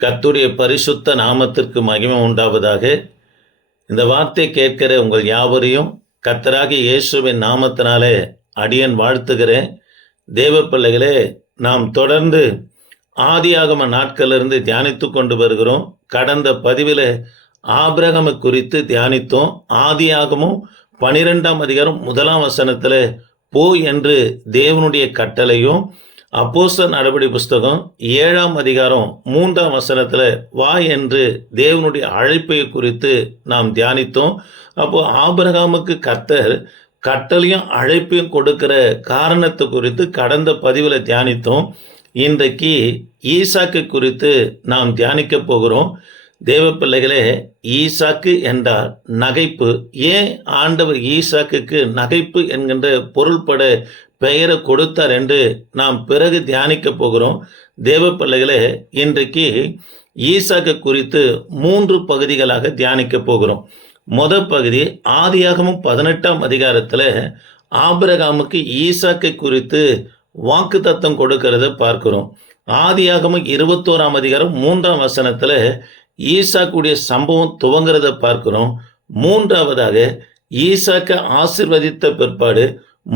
கர்த்தருடைய பரிசுத்த நாமத்திற்கு மகிமை உண்டாவதாக. இந்த வார்த்தை கேட்கிற உங்கள் யாவரையும் கர்த்தராகிய இயேசுவின் நாமத்தினாலே அடியேன் வாழ்த்துகிறேன். தேவ பிள்ளைகளே, நாம் தொடர்ந்து ஆதியாகம நாட்களிலிருந்து தியானித்து கொண்டு வருகிறோம். கடந்த பதிவில் ஆபிரகாமை குறித்து தியானித்தோம். ஆதியாகமும் 12ஆம் அதிகாரம் 1ஆம் வசனத்தில் போ என்று தேவனுடைய கட்டளையும், அப்போஸ்தலர் நடபடி புஸ்தகம் 7ஆம் அதிகாரம் 3ஆம் வசனத்தில் வா என்று தேவனுடைய அழைப்பை குறித்து நாம் தியானித்தோம். அப்போ ஆபிரகாமுக்கு கர்த்தர் கட்டளையும் அழைப்பையும் கொடுக்கிற காரணத்தை குறித்து கடந்த பதிவில் தியானித்தோம். இன்றைக்கு ஈசாக்கு குறித்து நாம் தியானிக்க போகிறோம். தேவ பிள்ளைகளே, ஈசாக்கு என்றால் நகைப்பு. ஏன் ஆண்டவர் ஈசாக்குக்கு நகைப்பு என்கின்ற பொருள்பட பெயரை கொடுத்தார் என்று நாம் பிறகு தியானிக்க போகிறோம். தேவ பிள்ளைகளே, இன்றைக்கு ஈசாக்கு குறித்து 3 பகுதிகளாக தியானிக்க போகிறோம். முதல் பகுதி ஆதியாகமம் 18ஆம் அதிகாரத்தில் ஆபிரகாமுக்கு ஈசாக்கை குறித்து வாக்குத்தத்தம் கொடுக்கிறத பார்க்கிறோம். ஆதியாகமம் 21ஆம் அதிகாரம் 3ஆம் வசனத்தில் ஈசாக்குடைய சம்பவம் துவங்கிறத பார்க்கிறோம். மூன்றாவதாக ஈசாக்கை ஆசீர்வதித்த பிற்பாடு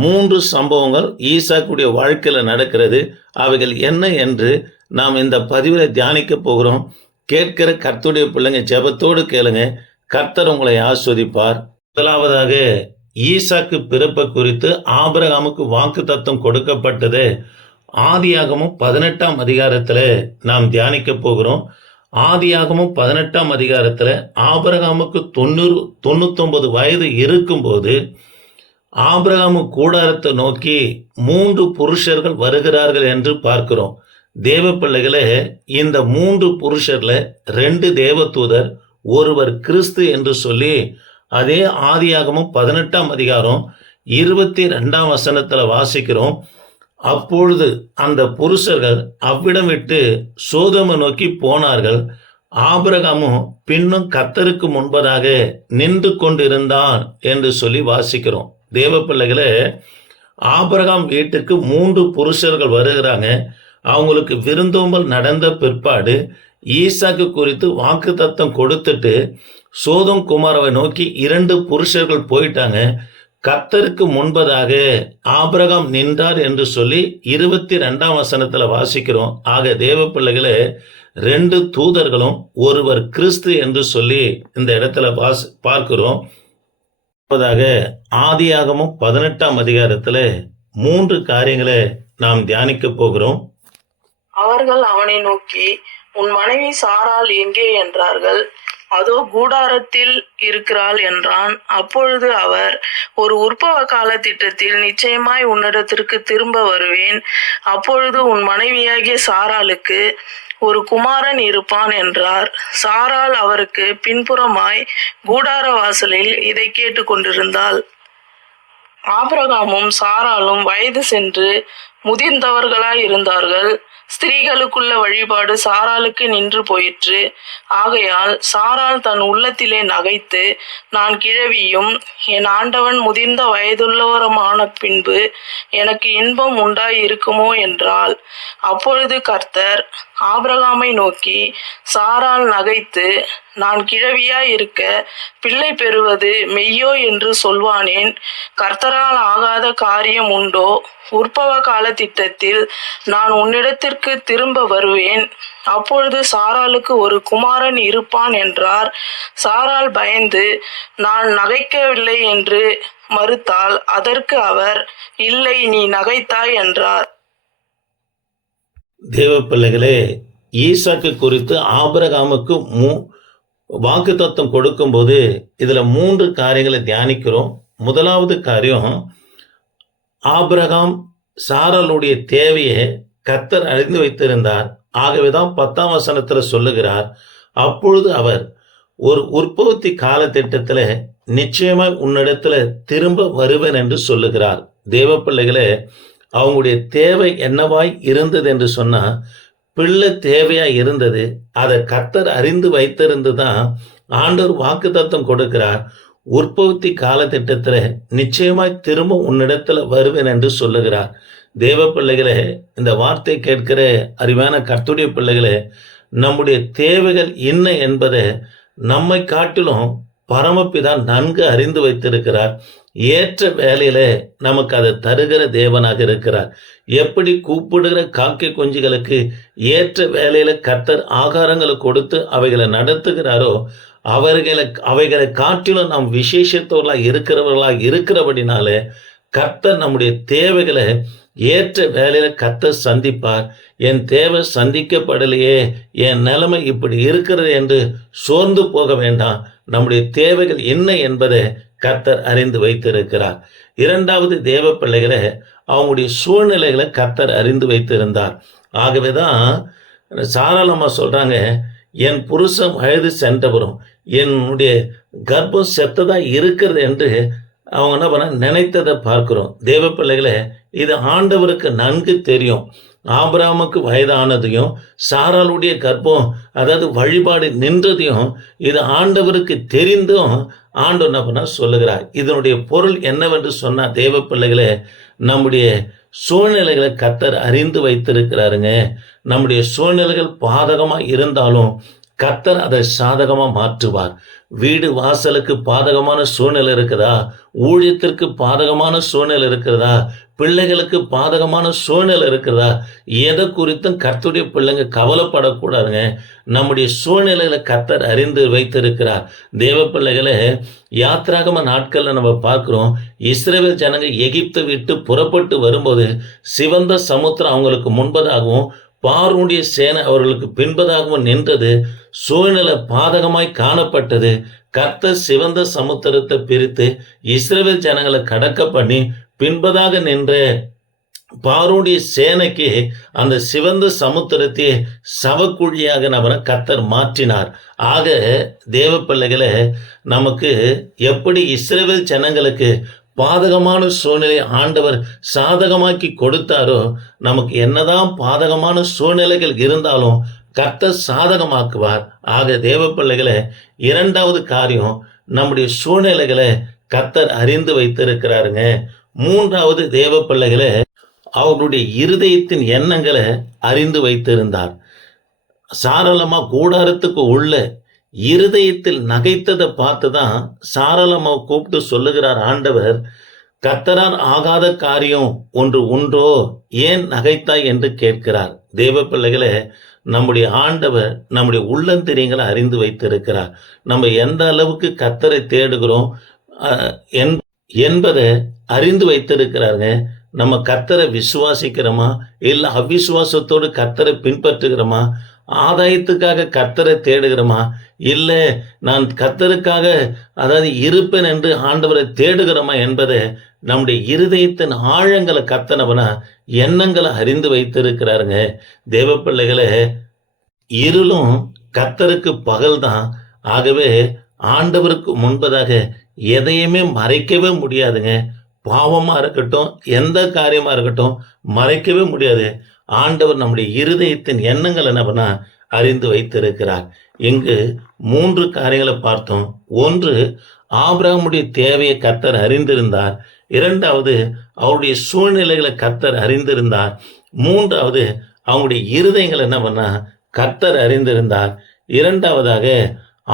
3 சம்பவங்கள் ஈசாக்குடைய வாழ்க்கையில் நடக்கிறது. அவைகள் என்ன என்று நாம் இந்த பதிவில் தியானிக்க போகிறோம். கேட்கிற கர்த்தருடைய பிள்ளைங்க ஜெபத்தோடு கேளுங்க. கர்த்தர் உங்களை ஆஸ்வதிப்பார். முதலாவதாக ஈசாக்கு பிறப்பை குறித்து ஆபிரகாமுக்கு வாக்குத்தத்தம் கொடுக்கப்பட்டது ஆதியாகமம் 18ஆம் அதிகாரத்தில் நாம் தியானிக்க போகிறோம். ஆதியாகமம் 18ஆம் அதிகாரத்தில் ஆபிரகாமுக்கு 99 வயது இருக்கும்போது ஆபிரகாமு கூடாரத்தை நோக்கி 3 புருஷர்கள் வருகிறார்கள் என்று பார்க்கிறோம். தேவ பிள்ளைகளே, இந்த 3 புருஷர்ல 2 தேவதூதர், ஒருவர் கிறிஸ்து என்று சொல்லி அதே ஆதியாகமம் 18ஆம் அதிகாரம் 22ஆம் வசனத்தில் வாசிக்கிறோம். அப்பொழுது அந்த புருஷர்கள் அவ்விடம் விட்டு சோதோமை நோக்கி போனார்கள். ஆபிரகாமும் பின்னும் கர்த்தருக்கு முன்பதாக நின்று கொண்டிருந்தான் என்று சொல்லி வாசிக்கிறோம். தேவ பிள்ளைகளே, ஆபிரகாம் வீட்டுக்கு 3 புருஷர்கள் வருகிறாங்க. அவங்களுக்கு விருந்தோம்பல் நடந்த பிற்பாடு ஈசாக்கு குறித்து வாக்குத்தத்தம் கொடுத்துட்டு சோதோம் குமாரவை நோக்கி 2 புருஷர்கள் போயிட்டாங்க. கர்த்தருக்கு முன்பதாக ஆபிரகாம் நின்றார் என்று சொல்லி 22ஆம் வசனத்தில் வாசிக்கிறோம். ஆக தேவ பிள்ளைகளே, 2 தூதர்களும் ஒருவர் கிறிஸ்து என்று சொல்லி இந்த இடத்துல பார்க்கிறோம். ஆதியாகமம் 18ஆம் அதிகாரத்தில் 3 காரியங்களை நாம் தியானிக்க போகிறோம். அவர்கள் அவனை நோக்கி, உன் மனைவி சாராள் எங்கே என்றார்கள். அதோ கூடாரத்தில் இருக்கிறாள் என்றான். அப்பொழுது அவர், ஒரு உற்பவ கால திட்டத்தில் நிச்சயமாய் உன்னிடத்திற்கு திரும்ப வருவேன். அப்பொழுது உன் மனைவியாகிய சாராளுக்கு ஒரு குமாரன் இருப்பான் என்றார். சாராள் அவருக்கு பின்புறமாய் கூடார வாசலில் இதை கேட்டு கொண்டிருந்தாள். ஆபிரகாமும் சாராளும் வயது சென்று முதிர்ந்தவர்களாய் இருந்தார்கள். ஸ்திரீகளுக்குள்ள வழிபாடு சாராளுக்கு நின்று போயிற்று. ஆகையால் சாராள் தன் உள்ளத்திலே நகைத்து, நான் கிழவியும் என் ஆண்டவன் முதிர்ந்த வயதுள்ளவருமான பின்பு எனக்கு இன்பம் உண்டாய் இருக்குமோ என்றாள். அப்பொழுது கர்த்தர் ஆபிரகாமை நோக்கி, சாராள் நகைத்து நான் கிழவியாய் இருக்க பிள்ளை பெறுவது மெய்யோ என்று சொல்வானேன்? கர்த்தரால் ஆகாத காரியம் உண்டோ? உற்பவ கால திட்டத்தில் நான் உன்னிடத்திற்கு திரும்ப வருவேன். அப்பொழுது சாராளுக்கு ஒரு குமாரன் இருப்பான் என்றார். சாராள் பயந்து, நான் நகைக்கவில்லை என்று மறுத்தாள். அதற்கு அவர், இல்லை, நீ நகைத்தாய் என்றார். தேவ பிள்ளைகளே, ஈசாக்கு குறித்து ஆபிரகாமுக்கு வாக்குத்தத்தம் கொடுக்கும்போது இதுல 3 காரியங்களை தியானிக்கிறோம். முதலாவது காரியம், ஆபிரகாம் சாராளுடைய தேவையை கர்த்தர் அறிந்து வைத்திருந்தார். ஆகவேதான் 10ஆம் வசனத்தில் சொல்லுகிறார், அப்பொழுது அவர் ஒரு உற்பத்தி கால திட்டத்தில் நிச்சயமாய் உன்னிடத்துல திரும்ப வருவேன் என்று சொல்லுகிறார். தேவ பிள்ளைகளே, அவங்களுடைய தேவை என்னவாய் இருந்தது என்று சொன்னா, பிள்ளை தேவையா இருந்தது. அதை கர்த்தர் அறிந்து வைத்திருந்து தான் ஆண்டவர் வாக்குத்தத்தம் கொடுக்கிறார். உற்பத்தி காலத்திட்டத்துல நிச்சயமாய் திரும்ப உன்னிடத்துல வருவேன் என்று சொல்லுகிறார். தேவ பிள்ளைகளே, இந்த வார்த்தை கேட்கிற அறிவான கர்த்தருடைய பிள்ளைகளே, நம்முடைய தேவைகள் என்ன என்பதை நம்மை காட்டிலும் பரமபிதா நன்கு அறிந்து வைத்திருக்கிறார். ஏற்ற வேலையில நமக்கு அதை தருகிற தேவனாக இருக்கிறார். எப்படி கூப்பிடுகிற காக்கை குஞ்சுகளுக்கு ஏற்ற வேலையில கர்த்தர் ஆகாரங்களை கொடுத்து அவைகளை நடத்துகிறாரோ, அவைகளை காட்டிலும் நாம் விசேஷத்தவர்களாக இருக்கிறபடினால கர்த்தர் நம்முடைய தேவைகளை ஏற்ற வேலையில கர்த்தர் சந்திப்பார். என் தேவை சந்திக்கப்படலையே, என் நிலைமை இப்படி இருக்கிறது என்று சோர்ந்து போக வேண்டாம். நம்முடைய தேவைகள் என்ன என்பதை கர்த்தர் அறிந்து வைத்திருக்கிறார். இரண்டாவது, தேவ பிள்ளைகளை அவங்களுடைய சூழ்நிலைகளை கர்த்தர் அறிந்து வைத்திருந்தார். ஆகவேதான் சாராளமா சொல்றாங்க, என் புருஷன் வயது சென்றவரும் என்னுடைய கர்ப்பம் செத்ததா இருக்கிறது என்று அவங்க என்ன பண்ண நினைத்ததை பார்க்கிறோம். தேவ பிள்ளைகளை, இது ஆண்டவருக்கு நன்கு தெரியும். ஆபிரகாமுக்கு வயதானதையும் சாராளுடைய கர்ப்பம், அதாவது வழிபாடு நின்றதையும் இது ஆண்டவருக்கு தெரிந்தும் ஆண்டவர் என்ன பண்ண சொல்லுகிறார். இதனுடைய பொருள் என்னவென்று சொன்னா, தேவ பிள்ளைகளே, நம்முடைய சூழ்நிலைகளை கர்த்தர் அறிந்து வைத்திருக்கிறாருங்க. நம்முடைய சூழ்நிலைகள் பாதகமா இருந்தாலும் கர்த்தர் அதை சாதகமா மாற்றுவார். வீடு வாசலுக்கு பாதகமான சூழ்நிலை இருக்குதா, ஊழியத்திற்கு பாதகமான சூழ்நிலை இருக்கிறதா, பிள்ளைகளுக்கு பாதகமான சூழ்நிலை இருக்கிறதா, எதை குறித்தும் கர்த்தருடைய பிள்ளைங்க கவலைப்படக்கூடாதுங்க. நம்முடைய சூழ்நிலையில கர்த்தர் அறிந்து வைத்திருக்கிறார். தேவ பிள்ளைகளை, யாத்திராகம நாட்கள்ல நம்ம பார்க்கிறோம், இஸ்ரவேல் ஜனங்க எகிப்தை விட்டு புறப்பட்டு வரும்போது சிவந்த சமுத்திரம் அவங்களுக்கு முன்பதாகவும் பார்வோனுடைய சேனை அவர்களுக்கு பின்பதாகவும் நின்றது. சூழ்நிலை பாதகமாய் காணப்பட்டது. கர்த்தர் சிவந்த சமுத்திரத்தை பிரித்து இஸ்ரவேல் ஜனங்களை கடக்க பண்ணி பின்பதாக நின்ற பார்வோனுடைய சேனைக்கு அந்த சிவந்த சமுத்திரத்தை சவக்குழியாக நம்ம கர்த்தர் மாற்றினார். ஆக தேவ பிள்ளைகளை, நமக்கு எப்படி இஸ்ரவேல் ஜனங்களுக்கு பாதகமான சூழ்நிலை ஆண்டவர் சாதகமாக்கி கொடுத்தாரோ, நமக்கு என்னதான் பாதகமான சூழ்நிலைகள் இருந்தாலும் கர்த்தர் சாதகமாக்குவார். ஆக தேவ பிள்ளைகளை, இரண்டாவது காரியம், நம்முடைய சூழ்நிலைகளை கர்த்தர் அறிந்து வைத்திருக்கிறாருங்க. மூன்றாவது, தேவ பிள்ளைகளை, அவருடைய இருதயத்தின் எண்ணங்களை அறிந்து வைத்திருந்தார். சாரளமா கூடாரத்துக்கு உள்ள இருதயத்தில் நகைத்ததை பார்த்துதான் சாரளமா கூப்பிட்டு சொல்லுகிறார் ஆண்டவர், கர்த்தரால் ஆகாத காரியம் ஒன்று உண்டோ, ஏன் நகைத்தாய் என்று கேட்கிறார். தேவ பிள்ளைகளை, நம்முடைய ஆண்டவர் நம்முடைய உள்ளந்தெரியங்களை அறிந்து வைத்திருக்கிறார். நம்ம எந்த அளவுக்கு கர்த்தரை தேடுகிறோம் என்பதை அறிந்து வைத்திருக்கிறாங்க. நம்ம கர்த்தரை விசுவாசிக்கிறோமா, இல்லை அவிசுவாசத்தோடு கர்த்தரை பின்பற்றுகிறோமா, ஆதாயத்துக்காக கர்த்தரை தேடுகிறோமா, இல்லை நான் கர்த்தருக்காக அதாவது இருப்பேன் என்று ஆண்டவரை தேடுகிறோமா என்பதை நம்முடைய இருதயத்தின் ஆழங்களை கர்த்தனவனா எண்ணங்களை அறிந்து வைத்திருக்கிறாருங்க. தேவ பிள்ளைகளை, இருளும் கர்த்தருக்கு பகல் தான். ஆகவே ஆண்டவருக்கு முன்பதாக எதையுமே மறைக்கவே முடியாதுங்க. பாவமா இருக்கட்டும், எந்த காரியமா இருக்கட்டும், மறைக்கவே முடியாது. ஆண்டவர் நம்முடைய இருதயத்தின் எண்ணங்கள் என்ன பண்ணா அறிந்து வைத்திருக்கிறார். இங்கு 3 காரியங்களை பார்த்தோம். ஒன்று, ஆபிரகாமுடைய தேவையை கர்த்தர் அறிந்திருந்தார். இரண்டாவது, அவருடைய சூழ்நிலைகளை கர்த்தர் அறிந்திருந்தார். மூன்றாவது, அவங்களுடைய இருதயங்கள் என்ன பண்ணா கர்த்தர் அறிந்திருந்தார். இரண்டாவதாக,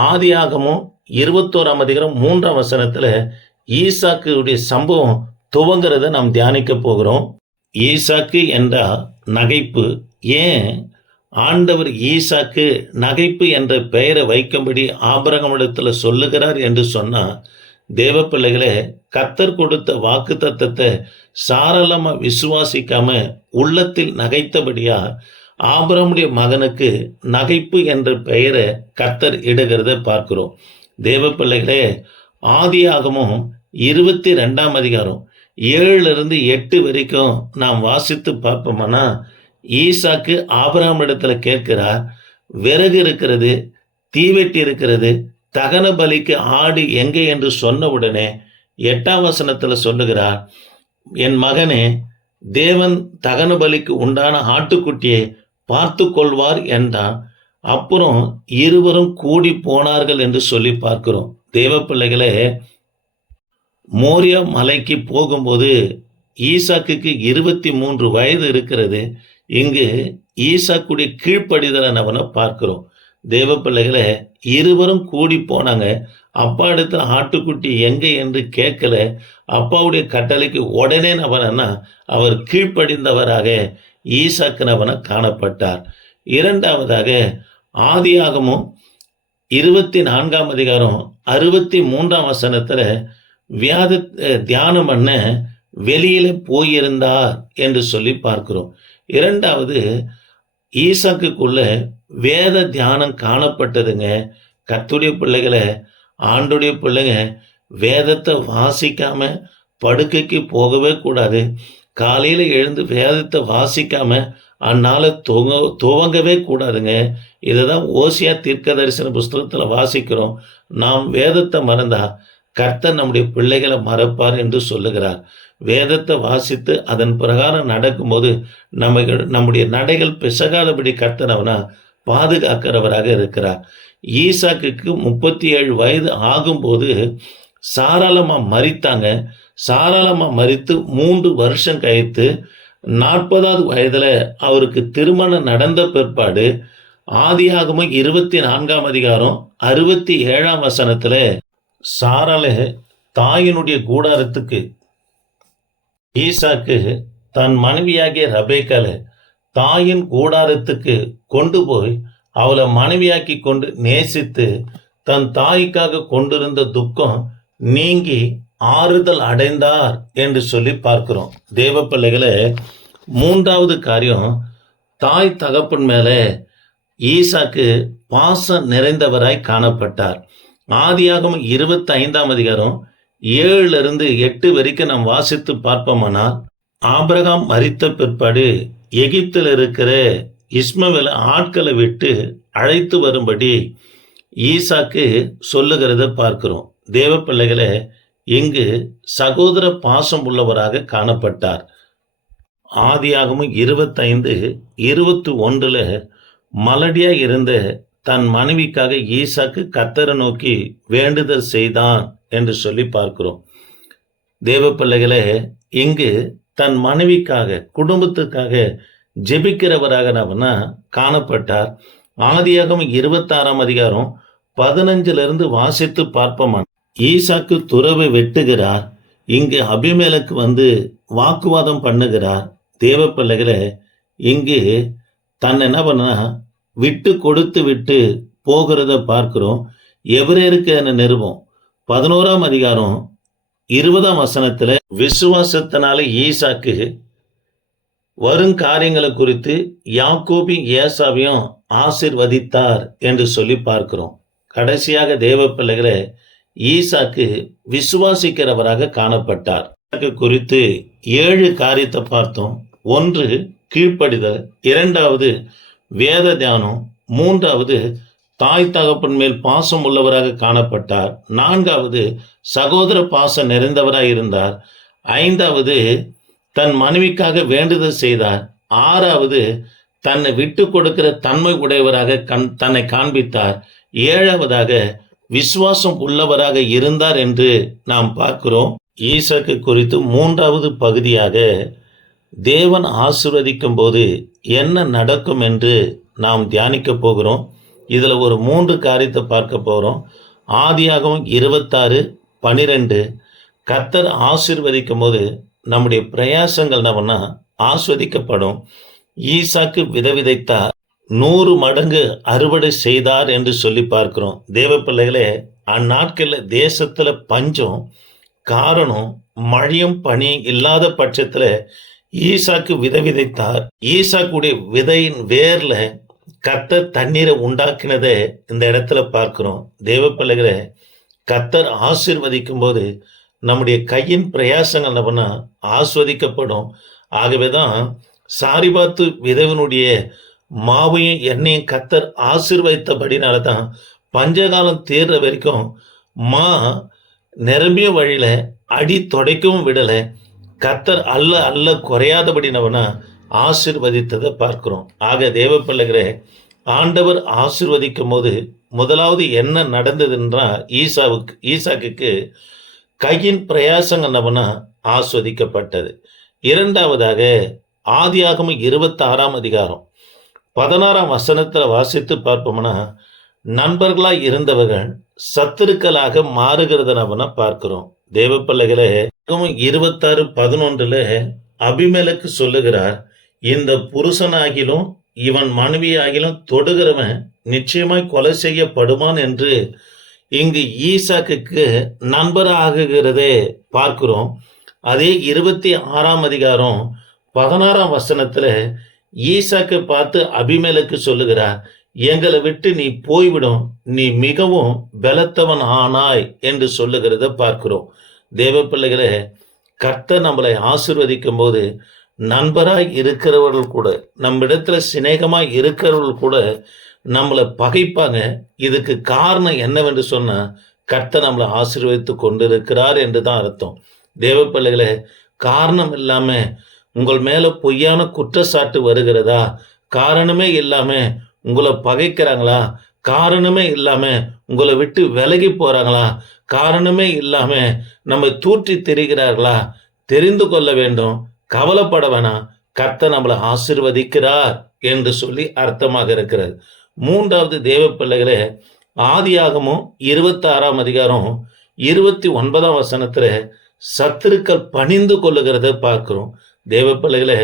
ஆதியாகமம் 21ஆம் அதிகாரம் 3ஆம் வசனத்துல ஈசாக்குடைய சம்பவம் துவங்குறத நாம் தியானிக்க போகிறோம். ஈசாக்கு என்றா நகைப்பு. ஏன் ஆண்டவர் ஈசாக்கு நகைப்பு என்ற பெயரை வைக்கும்படி ஆபிரகாமிடத்துல சொல்லுகிறார் என்று சொன்னா, தேவ பிள்ளைகளே, கர்த்தர் கொடுத்த வாக்கு தத்தத்தை சாரளமா விசுவாசிக்காம உள்ளத்தில் நகைத்தபடியா ஆபிரகாமுடைய மகனுக்கு நகைப்பு என்ற பெயரை கர்த்தர் இடுகிறத பார்க்கிறோம். தேவ பிள்ளைகளே, ஆதியாகமம் 22ஆம் அதிகாரம் 7-8 வரைக்கும் நாம் வாசித்து பார்ப்போம்னா, ஈசாக்கு ஆபிரகாம் இடத்துல கேட்கிறார், விறகு இருக்கிறது, தீவெட்டி இருக்கிறது, தகன பலிக்கு ஆடு எங்கே என்று சொன்ன உடனே 8ஆம் வசனத்துல சொல்லுகிறார், என் மகனே, தேவன் தகன பலிக்கு உண்டான ஆட்டுக்குட்டியை பார்த்து கொள்வார் என்றான். அப்புறம் இருவரும் கூடி போனார்கள் என்று சொல்லி பார்க்கிறோம். தேவ பிள்ளைகளே, மோரியா மலைக்கு போகும்போது ஈசாக்குக்கு 23 வயது இருக்கிறது. இங்கு ஈசாக்குடைய கீழ்ப்படிதலை நம்ம பார்க்கிறோம். தேவ பிள்ளைகளே, இருவரும் கூடி போனாங்க. அப்பா இடத்துல ஆட்டுக்குட்டி எங்க என்று கேட்கல. அப்பாவுடைய கட்டளைக்கு உடனே அவர் கீழ்ப்படிந்தவராக ஈசாக்கு காணப்பட்டார். இரண்டாவதாக ஆதியாகமம் 24ஆம் அதிகாரம் 63ஆம் வசனத்துல தியானம் பண்ண வெளியில போயிருந்தார் என்று சொல்லி பார்க்கிறோம். இரண்டாவது, ஈசாக்குக்குள்ள வேத தியானம் காணப்பட்டதுங்க. கர்த்தருடைய பிள்ளைகளை, ஆண்டுடைய பிள்ளைங்க, வேதத்தை வாசிக்காம படுக்கைக்கு போகவே கூடாது. காலையில எழுந்து வேதத்தை வாசிக்காம அந்நாள துவங்கவே கூடாதுங்க. இதுதான் ஓசியா தீர்க்க தரிசன புஸ்தகத்துல வாசிக்கிறோம். நாம் வேதத்தை மறந்தா கர்த்தர் நம்முடைய பிள்ளைகளை மறப்பார் என்று சொல்லுகிறார். வேதத்தை வாசித்து அதன் பிரகாரம் நடக்கும்போது நம்முடைய நடைகள் பிசகாதபடி கர்த்தர் பாதுகாக்கிறவராக இருக்கிறார். ஈசாக்குக்கு 37 வயது ஆகும்போது சாராளமா மரித்தாங்க. சாராளமா மரித்து 3 வருஷம் கழித்து 40வது வயதுல அவருக்கு திருமணம் நடந்த பிற்பாடு ஆதியாகமம் 24ஆம் அதிகாரம் 67ஆம் வசனத்துல சாராளே தாயினுடைய கூடாரத்துக்கு ஈசாக்கு தன் மனைவியாகிய ரபேக்கால தாயின் கூடாரத்துக்கு கொண்டு போய் அவளை மனைவியாக்கி கொண்டு நேசித்து தன் தாய்க்காக கொண்டிருந்த துக்கம் நீங்கி ஆறுதல் அடைந்தார் என்று சொல்லி பார்க்கிறோம். தேவ பிள்ளைகளே, மூன்றாவது காரியம், தாய் தகப்பன் மேல ஈசாக்கு பாசம் நிறைந்தவராய் காணப்பட்டார். ஆதியாகமம் 25ஆம் அதிகாரம் 7-8 வரைக்கும் நாம் வாசித்து பார்ப்போமானால், ஆபிரகாம் மரித்த பிற்பாடு எகிப்தில் இருக்கிற இஸ்மவேல் ஆட்களை விட்டு அழைத்து வரும்படி ஈசாக்கு சொல்லுகிறத பார்க்கிறோம். தேவ பிள்ளைகளே, இங்கு சகோதர பாசம் உள்ளவராக காணப்பட்டார். ஆதியாகமம் 25:21 மலடியா இருந்த தன் மனைவிக்காக ஈசாக்கு கர்த்தரை நோக்கி வேண்டுதல் செய்தான் என்று சொல்லி பார்க்கிறோம். தேவ பிள்ளைகளே, இங்கு தன் மனைவிக்காக குடும்பத்துக்காக ஜெபிக்கிறவராக காணப்பட்டார். ஆதியாகமம் 26ஆம் அதிகாரம் 15 வாசித்து பார்ப்போம். ஈசாக்கு துறவை வெட்டுகிறார். இங்கு அபிமெலேக்கு வாக்குவாதம் பண்ணுகிறார். தேவ பிள்ளைகளே, இங்கு தன் என்ன பண்ணா விட்டு கொடுத்து விட்டு போகிறத பார்க்கிறோம். எபிரேயருக்கு நிருபம் 11ஆம் அதிகாரம் 20ஆம் வசனத்துல விசுவாசத்தினால ஈசாக்கு வருங்காரியங்களை குறித்து யாக்கோபையும் ஏசாவையும் ஆசீர்வதித்தார் என்று சொல்லி பார்க்கிறோம். கடைசியாக தேவ பிள்ளைகளே, ஈசாக்கு விசுவாசிக்கிறவராக காணப்பட்டார். குறித்து 7 காரியத்தை பார்த்தோம். 1 கீழ்ப்படிதல், 2வது வேத தியானம், 3வது தாய் தகப்பன் மேல் பாசம் உள்ளவராக காணப்பட்டார், 4வது சகோதர பாசம் நிறைந்தவராக இருந்தார், 5வது தன் மனைவிக்காக வேண்டுதல் செய்தார், 6வது தன்னை விட்டு கொடுக்கிற தன்மை உடையவராக தன்னை காண்பித்தார், 7வதாக விசுவாசம் உள்ளவராக இருந்தார் என்று நாம் பார்க்கிறோம். ஈசாக்கு குறித்து 3வது பகுதியாக தேவன் ஆசீர்வதிக்கும் போது என்ன நடக்கும் என்று நாம் தியானிக்க போகிறோம். இதுல ஒரு 3 காரியத்தை பார்க்க போறோம். ஆதியாகமம் 26:12 கர்த்தர் ஆசீர்வதிக்கும் போது நம்முடைய பிரயாசங்கள் ஆஸ்வதிக்கப்படும். ஈசாக்கு விதைத்தார், 100 மடங்கு அறுவடை செய்தார் என்று சொல்லி பார்க்கிறோம். தேவ பிள்ளைகளே, அந்நாட்களில் தேசத்துல பஞ்சம், காரணம் மழையும் பனி இல்லாத பட்சத்துல ஈசாக்கு விதைத்தார். ஈசாக்குடைய விதையின் வேர்ல கர்த்தர் தண்ணீரை உண்டாக்கினதை இந்த இடத்துல பார்க்கிறோம். தேவ பிள்ளைகளே, கர்த்தர் ஆசீர்வதிக்கும் போது நம்முடைய கையின் பிரயாசங்கள் ஆஸ்வதிக்கப்படும். ஆகவேதான் சாரிபாத்து விதவனுடைய மாவையும் எண்ணெயும் கர்த்தர் ஆசீர்வதித்தபடினாலதான் பஞ்சகாலம் தேர்ற வரைக்கும் நிரம்பிய வழியில அடி தொடைக்கவும் விடல. கர்த்தர் அல்ல குறையாதபடி ஆசீர்வதித்ததை பார்க்கிறோம். ஆக தேவ பிள்ளைகளே, ஆண்டவர் ஆசீர்வதிக்கும் போது முதலாவது என்ன நடந்ததுன்றா, ஈசாக்குக்கு கையின் பிரயாசங்கள் ஆஸ்வதிக்கப்பட்டது. 2வதாக ஆதியாகமம் 26ஆம் அதிகாரம் 16ஆம் வசனத்துல வாசித்து பார்ப்போம்னா, நண்பர்களாய் இருந்தவர்கள் சத்துருக்களாக மாறுகிறத நம்ம பார்க்கிறோம். தேவ பிள்ளைகளே, 26:11 அபிமெலேக்கு சொல்லுகிறார், இந்த புருஷனாகிலும் இவன் மனைவியாகிலும் தொடுகிறவன் நிச்சயமாய் கொலை செய்யப்படுவான் என்று இங்கு ஈசாக்குக்கு நண்பராகுகிறதே பார்க்கிறோம். அதே 26ஆம் அதிகாரம் 16ஆம் வசனத்துல ஈசாக்கு பார்த்து அபிமெலேக்கு சொல்லுகிறார், எங்களை விட்டு நீ போய்விடும், நீ மிகவும் பலத்தவன் ஆனாய் என்று சொல்லுகிறத பார்க்கிறோம். தேவ பிள்ளைகளே, கர்த்தர் நம்மளை ஆசீர்வதிக்கும் போது நண்பராய் இருக்கிறவர்கள் கூட, நம்மிடத்துல சிநேகமாய் இருக்கிறவர்கள் கூட நம்மளை பகைப்பாங்க. இதுக்கு காரணம் என்னவென்று சொன்னா, கர்த்தர் நம்மளை ஆசீர்வதித்து கொண்டிருக்கிறார் என்று தான் அர்த்தம். தேவ பிள்ளைகளே, காரணம் இல்லாம உங்கள் மேல பொய்யான குற்றச்சாட்டு வருகிறதா, காரணமே இல்லாம உங்களை பகைக்கிறாங்களா, காரணமே இல்லாம உங்களை விட்டு விலகி போறாங்களா, காரணமே இல்லாம நம்ம தூற்றி திரிகிறார்களா, தெரிந்து கொள்ள வேண்டும், கவலைப்பட வேணாம், கர்த்தர் நம்மளை ஆசீர்வதிக்கிறார் என்று சொல்லி அர்த்தமாக இருக்கிறது. 3வது தேவ பிள்ளைகளே, ஆதியாகமம் 26ஆம் அதிகாரம் 29ஆம் வசனத்துல சத்துருக்கள் பணிந்து கொள்ளுகிறத பார்க்கிறோம். தேவ பிள்ளைகளே,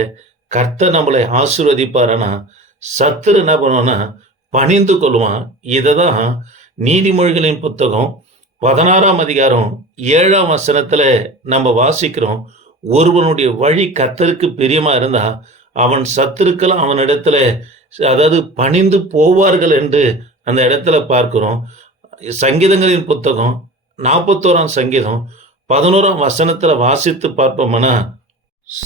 கர்த்தர் நம்மளை ஆசீர்வதிப்பாரனா, சத்துரு என்ன பண்ணுவான்னா பணிந்து கொள்வான். இததான் நீதிமொழிகளின் புத்தகம் 16ஆம் அதிகாரம் 7ஆம் வசனத்துல நம்ம வாசிக்கிறோம். ஒருவனுடைய வழி கர்த்தருக்கு பிரியமா இருந்தா அவன் சத்துருக்கள் அவனிடத்துல, அதாவது பணிந்து போவார்கள் என்று அந்த இடத்துல பார்க்கிறோம். சங்கீதங்களின் புத்தகம் 41ஆம் சங்கீதம் 11ஆம் வசனத்துல வாசித்து பார்ப்போம்னா,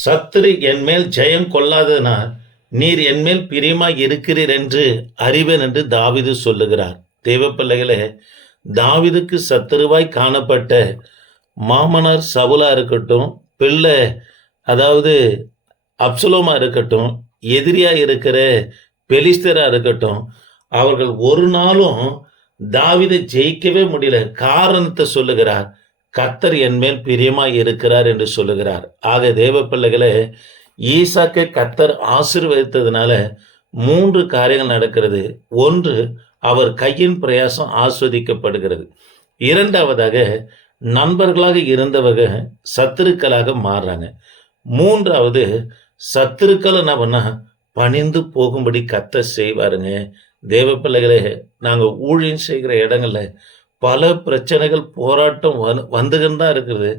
சத்துரு என் மேல் ஜெயம் கொள்ளாதனால் நீர் என் மேல் பிரியமாய் இருக்கிறீர் என்று அறிவேன் என்று தாவீது சொல்லுகிறார். தேவ பிள்ளைகளே, தாவீதுக்கு சத்துருவாய் காணப்பட்ட மாமனார் சவுலா இருக்கட்டும், பிள்ளை அதாவது அப்சலோமா இருக்கட்டும், எதிரியா இருக்கிற பெலிஸ்தரா இருக்கட்டும், அவர்கள் ஒரு நாளும் தாவீதை ஜெயிக்கவே முடியல. காரணத்தை சொல்லுகிறார், கர்த்தர் என் மேல் பிரியமாய் இருக்கிறார் என்று சொல்லுகிறார். ஆக தேவ பிள்ளைகளே, ஈசாக்கை கர்த்தர் ஆசீர்வதித்ததுனால 3 காரியங்கள் நடக்கிறது. 1, அவர் கையின் பிரயாசம் ஆஸ்வதிக்கப்படுகிறது. 2வதாக நண்பர்களாக இருந்தவங்க சத்துருக்களாக மாறுறாங்க. 3வது, சத்துருக்கள் என்ன பண்ணா பணிந்து போகும்படி கர்த்தர் செய்வாருங்க. தேவ பிள்ளைகளே, நாங்க ஊழியம் செய்கிற இடங்கள்ல பல பிரச்சனைகள், போராட்டம் வந்துகிட்டு தான் இருக்குது.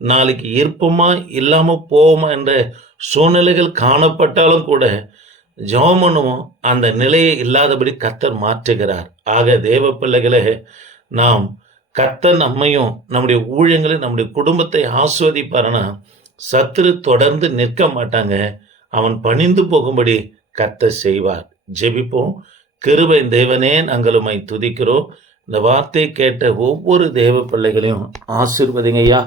நாளைக்கு இருப்போமா இல்லாம போவோமா என்ற சூழ்நிலைகள் காணப்பட்டாலும் கூட ஜெபம் பண்ணுவோம், அந்த நிலையை இல்லாதபடி கர்த்தர் மாற்றுகிறார். ஆக தேவ பிள்ளைகளே, நாம் கர்த்தர் நம்மையும் நம்முடைய ஊழியங்களையும் நம்முடைய குடும்பத்தை ஆஸ்வதிப்பாருன்னா சத்துரு தொடர்ந்து நிற்க மாட்டாங்க, அவன் பணிந்து போகும்படி கர்த்தர் செய்வார். ஜெபிப்போம். கிருபையின் தேவனே, நாங்கள் உம்மை துதிக்கிறோம். இந்த வார்த்தையை கேட்ட ஒவ்வொரு தேவ பிள்ளைகளையும் ஆசீர்வதிங்க ஐயா.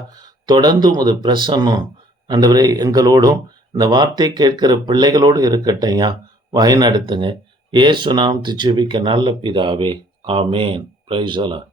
தொடர்ந்து உமது பிரசன்னம் ஆண்டவரே எங்களோடும் இந்த வார்த்தை கேட்கிற பிள்ளைகளோடு இருக்கட்டும் ஐயா. வழிநடத்துங்க. இயேசு நாமத்தில் ஜெபிக்க நல்ல பிதாவே, ஆமேன். Praise the Lord.